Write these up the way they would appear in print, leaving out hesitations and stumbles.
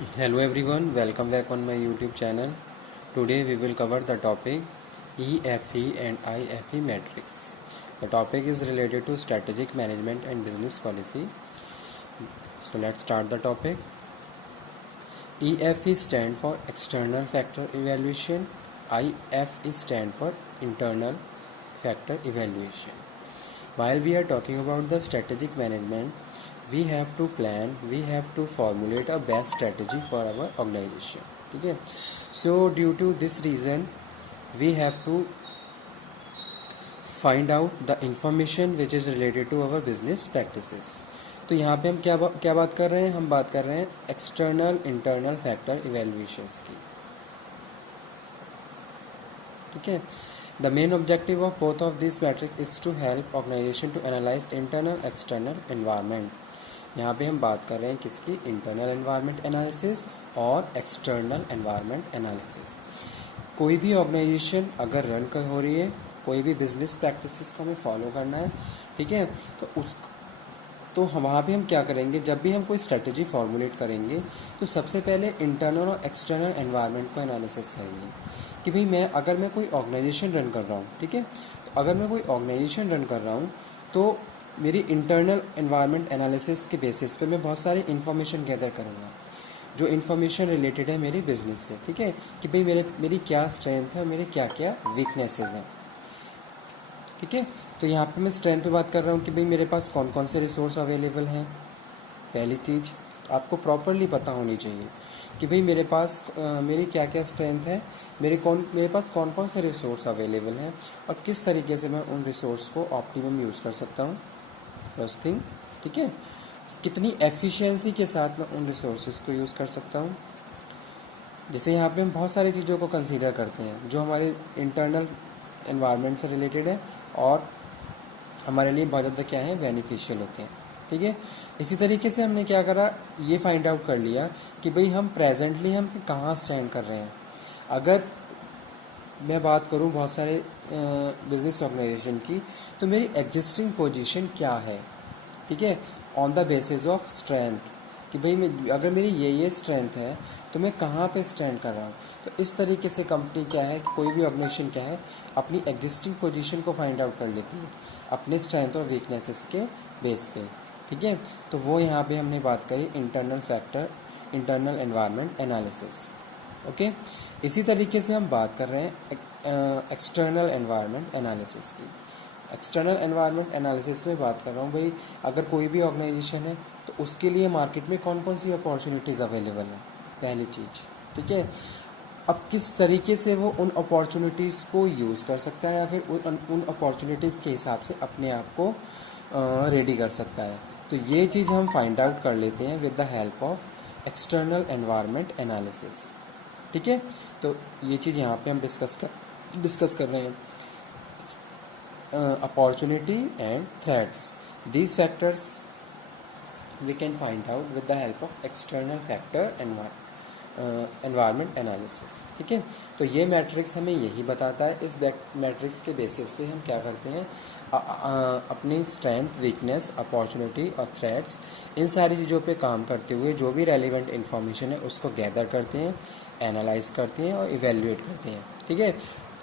Hello everyone, welcome back on my YouTube channel. Today we will cover the topic EFE and IFE matrix. The topic is related to strategic management and business policy. So let's start the topic. EFE stand for external factor evaluation. IFE stand for internal factor evaluation. While we are talking about the strategic management, we have to plan, we have to formulate a best strategy for our organization. ठीक है. So due to this reason we have to find out the information which is related to our business practices. तो यहाँ पे हम क्या बात कर रहे हैं, हम बात कर रहे हैं एक्सटर्नल इंटरनल फैक्टर इवेल्युएशंस की. ठीक है. The main objective of both of these metrics is to help organization to analyze internal external environment. यहाँ पे हम बात कर रहे हैं किसकी, इंटरनल एनवायरनमेंट एनालिसिस और एक्सटर्नल एनवायरनमेंट एनालिसिस. कोई भी ऑर्गेनाइजेशन अगर रन कर हो रही है, कोई भी बिजनेस प्रैक्टिसेस को हमें फॉलो करना है, ठीक है, तो वहाँ पे हम क्या करेंगे, जब भी हम कोई स्ट्रेटजी फॉर्मुलेट करेंगे तो सबसे पहले इंटरनल और एक्सटर्नल एनवायरनमेंट को एनालिसिस करेंगे कि भाई अगर मैं कोई ऑर्गेनाइजेशन रन कर रहा हूँ, ठीक है, तो अगर मैं कोई ऑर्गेनाइजेशन रन कर रहा हूँ तो मेरी इंटरनल एनवायरनमेंट एनालिसिस के बेसिस पे मैं बहुत सारी इन्फॉर्मेशन गैदर करूँगा जो इन्फॉर्मेशन रिलेटेड है मेरी बिजनेस से. ठीक है, कि भाई मेरी क्या स्ट्रेंथ है, मेरे क्या क्या वीकनेसेस हैं. ठीक है, तो यहाँ पे मैं स्ट्रेंथ पे बात कर रहा हूँ कि भाई मेरे पास कौन कौन से रिसोर्स अवेलेबल हैं. पहली चीज़ आपको प्रॉपरली पता होनी चाहिए कि भाई मेरे पास मेरी क्या क्या स्ट्रेंथ है, मेरे पास कौन कौन से रिसोर्स अवेलेबल हैं और किस तरीके से मैं उन रिसोर्स को ऑप्टिमम यूज़ कर सकता हूँ. फर्स्ट थिंग, ठीक है, कितनी एफिशिएंसी के साथ मैं उन रिसोर्सेज को यूज़ कर सकता हूँ. जैसे यहाँ पे हम बहुत सारी चीज़ों को कंसीडर करते हैं जो हमारे इंटरनल एनवायरनमेंट से रिलेटेड है और हमारे लिए बहुत ज़्यादा क्या है, बेनिफिशियल होते हैं. ठीक है, इसी तरीके से हमने क्या करा, ये फाइंड आउट कर लिया कि भाई हम प्रेजेंटली हम कहाँ स्टैंड कर रहे हैं. अगर मैं बात करूँ बहुत सारे बिजनेस ऑर्गेनाइजेशन की, तो मेरी एग्जिस्टिंग पोजीशन क्या है. ठीक है, on the basis of strength कि भाई अगर मेरी ये स्ट्रेंथ है तो मैं कहाँ पे स्टैंड कर रहा हूँ. तो इस तरीके से कंपनी क्या है, कोई भी ऑर्गेनाइजेशन क्या है, अपनी एग्जिस्टिंग पोजीशन को फाइंड आउट कर लेती है अपने स्ट्रेंथ और वीकनेसेस के बेस पे. ठीक है, तो वो यहाँ पे हमने बात करी internal factor, internal environment analysis. Okay, इसी तरीके से हम बात कर रहे हैं एक्सटर्नल एनवायरनमेंट एनालिसिस की. एक्सटर्नल एनवायरनमेंट एनालिसिस में बात कर रहा हूँ भाई अगर कोई भी ऑर्गेनाइजेशन है तो उसके लिए मार्केट में कौन कौन सी अपॉर्चुनिटीज़ अवेलेबल हैं, पहली चीज़. ठीक है, अब किस तरीके से वो उन अपॉर्चुनिटीज़ को यूज़ कर सकता है या फिर उन अपॉर्चुनिटीज़ के हिसाब से अपने आप को रेडी कर सकता है. तो ये चीज़ हम फाइंड आउट कर लेते हैं with the help of external environment analysis. ठीक है, तो ये चीज़ यहाँ पे हम डिस्कस कर रहे हैं. Opportunity and threats. These factors we can find out with the help of external factor environment analysis. ठीक है, तो ये मैट्रिक्स हमें यही बताता है. इस मैट्रिक्स के बेसिस पे हम क्या करते हैं, अपनी स्ट्रेंथ, वीकनेस, अपॉर्चुनिटी और थ्रेट्स, इन सारी चीज़ों पे काम करते हुए जो भी रेलिवेंट इन्फॉर्मेशन है उसको गैदर करते हैं, एनालाइज करते हैं और इवेल्युएट करते हैं. ठीक है,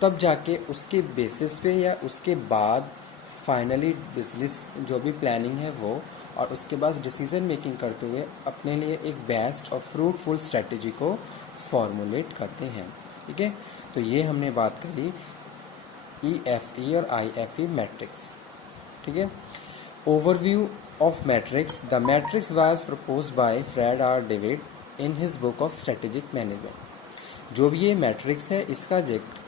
तब जाके उसके बेसिस पे या उसके बाद फाइनली बिजनेस जो भी प्लानिंग है वो और उसके बाद डिसीजन मेकिंग करते हुए अपने लिए एक बेस्ट और फ्रूटफुल स्ट्रेटजी को फॉर्मुलेट करते हैं. ठीक है, तो ये हमने बात करी EFE और IFE मैट्रिक्स. ठीक है, overview of matrix. The matrix was proposed by Fred R David in his book of strategic management. जो भी ये मैट्रिक्स है इसका जिक्र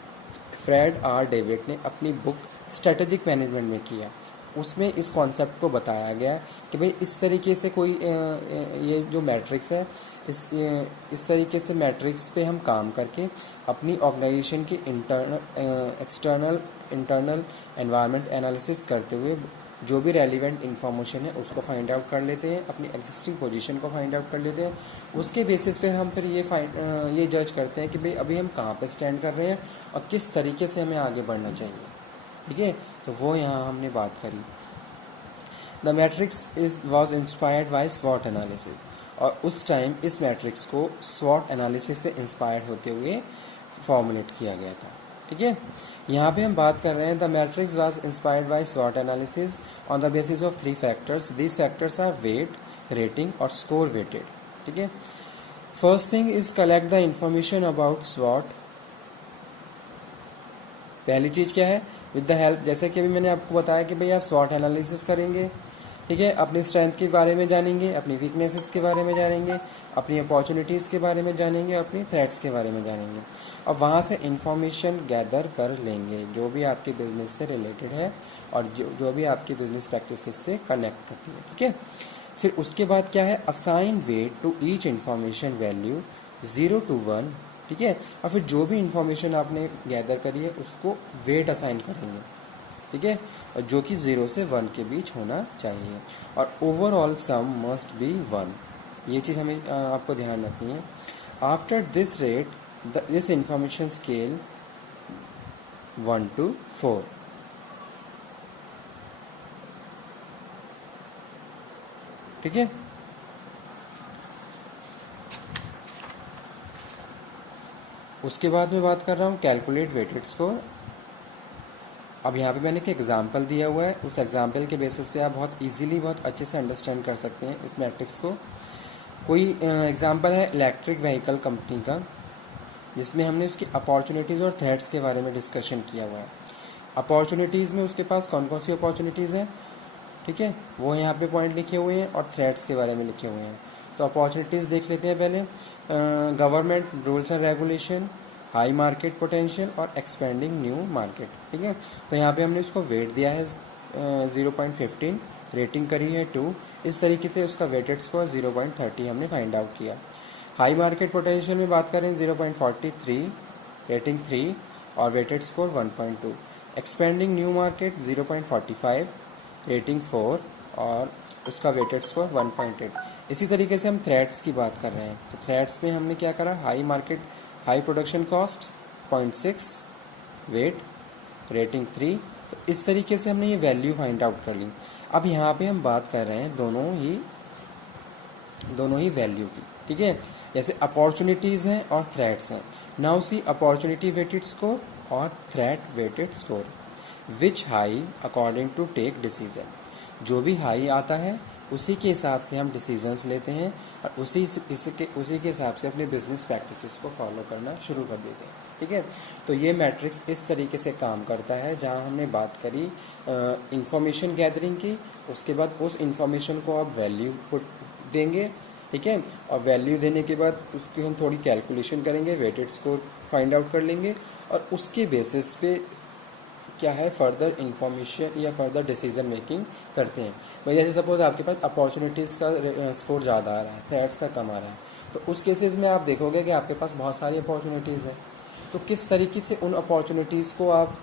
फ्रेड आर डेविड ने अपनी बुक स्ट्रेटेजिक मैनेजमेंट में किया. उसमें इस कॉन्सेप्ट को बताया गया कि भाई इस तरीके से कोई ये जो मैट्रिक्स है इस तरीके से मैट्रिक्स पे हम काम करके अपनी ऑर्गेनाइजेशन की एक्सटर्नल इंटरनल एनवायरनमेंट एनालिसिस करते हुए जो भी रेलिवेंट इन्फॉर्मेशन है उसको फाइंड आउट कर लेते हैं, अपनी एग्जिस्टिंग पोजीशन को फाइंड आउट कर लेते हैं. उसके बेसिस पे हम फिर ये जज करते हैं कि भाई अभी हम कहाँ पे स्टैंड कर रहे हैं और किस तरीके से हमें आगे बढ़ना चाहिए. ठीक है, तो वो यहाँ हमने बात करी. The matrix was inspired by स्वॉट एनालिसिस. और उस टाइम इस मैट्रिक्स को स्वॉट एनालिसिस से इंस्पायर्ड होते हुए फॉर्मुलेट किया गया था। ठीक है, यहाँ पे हम बात कर रहे हैं the matrix was inspired by स्वॉट analysis on the basis of 3 factors. These factors are weight, rating और स्कोर वेटेड। ठीक है, first thing is collect the information about स्वॉट। पहली चीज क्या है, विद द हेल्प, जैसे कि अभी मैंने आपको बताया कि भाई आप स्वॉट एनालिसिस करेंगे। ठीक है, अपनी स्ट्रेंथ के बारे में जानेंगे, अपनी वीकनेसेस के बारे में जानेंगे, अपनी अपॉर्चुनिटीज़ के बारे में जानेंगे, अपनी थ्रेट्स के बारे में जानेंगे और वहाँ से इंफॉर्मेशन गैदर कर लेंगे जो भी आपके बिजनेस से रिलेटेड है और जो भी आपकी बिजनेस प्रैक्टिसेस से कनेक्ट करती है। ठीक है, फिर उसके बाद क्या है, assign weight to each information value 0 to 1। ठीक है, और फिर जो भी इंफॉर्मेशन आपने गैदर करी है उसको वेट असाइन करेंगे। ठीक है, और जो कि 0 से 1 के बीच होना चाहिए और ओवरऑल सम मस्ट बी 1। ये चीज़ हमें आपको ध्यान रखनी है। After this rate this information scale 1 to 4। ठीक है, उसके बाद मैं बात कर रहा हूँ कैलकुलेट वेटेड स्कोर। अब यहाँ पे मैंने एक एग्जाम्पल दिया हुआ है, उस एग्जाम्पल के बेसिस पे आप बहुत इजीली बहुत अच्छे से अंडरस्टैंड कर सकते हैं इस मैट्रिक्स को। कोई एग्जाम्पल है इलेक्ट्रिक व्हीकल कंपनी का, जिसमें हमने उसकी अपॉर्चुनिटीज़ और थ्रेट्स के बारे में डिस्कशन किया हुआ है। अपॉर्चुनिटीज़ में उसके पास कौन कौन सी अपॉर्चुनिटीज़ हैं, ठीक है, वो यहाँ पे पॉइंट लिखे हुए हैं और थ्रेट्स के बारे में लिखे हुए हैं। तो अपॉर्चुनिटीज़ देख लेते हैं पहले। Government rules and regulation, high market potential और एक्सपेंडिंग न्यू मार्केट। ठीक है, तो यहाँ पे हमने उसको वेट दिया है 0.15, रेटिंग करी है 2। इस तरीके से उसका वेटेड स्कोर 0.30 हमने फाइंड आउट किया। हाई मार्केट पोटेंशियल में बात करें 0.43, रेटिंग 3 और weighted score 1.2। Expanding new market 0.45, rating 4 और उसका वेटेड स्कोर 1.8। इसी तरीके से हम थ्रेट्स की बात कर रहे हैं, तो थ्रेट्स में हमने क्या करा, high production cost 0.6, weight, rating 3। तो इस तरीके से हमने ये वैल्यू फाइंड आउट कर ली। अब यहाँ पे हम बात कर रहे हैं दोनों ही वैल्यू की। ठीक है, जैसे अपॉर्चुनिटीज़ हैं और थ्रेट्स हैं। Now see opportunity weighted score और threat weighted score, which high according to take decision. जो भी हाई आता है उसी के हिसाब से हम डिसीजंस लेते हैं और उसी के हिसाब से अपने बिजनेस प्रैक्टिसेस को फॉलो करना शुरू कर देते हैं। ठीक है, तो ये मैट्रिक्स इस तरीके से काम करता है। जहाँ हमने बात करी इंफॉर्मेशन गैदरिंग की, उसके बाद उस इंफॉर्मेशन को आप वैल्यू देंगे। ठीक है, और वैल्यू देने के बाद उसकी हम थोड़ी कैलकुलेशन करेंगे, वेटेड स्कोर फाइंड आउट कर लेंगे और उसके बेसिस पे क्या है फर्दर इंफॉर्मेशन या फर्दर डिसीजन मेकिंग करते हैं। भाई जैसे सपोज आपके पास अपॉर्चुनिटीज़ का स्कोर ज़्यादा आ रहा है, थ्रेट्स का कम आ रहा है, तो उस केसेस में आप देखोगे कि आपके पास बहुत सारी अपॉर्चुनिटीज़ हैं। तो किस तरीके से उन अपॉर्चुनिटीज़ को आप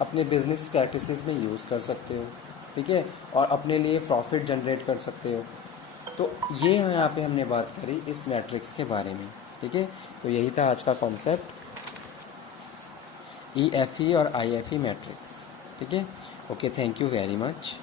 अपने बिजनेस प्रैक्टिसेस में यूज़ कर सकते हो। ठीक है, और अपने लिए प्रॉफिट जनरेट कर सकते हो। तो ये यहाँ पे हमने बात करी इस मैट्रिक्स के बारे में। ठीक है, तो यही था आज का कॉन्सेप्ट, EFE और IFE मैट्रिक्स। ठीक है, okay, thank you very much.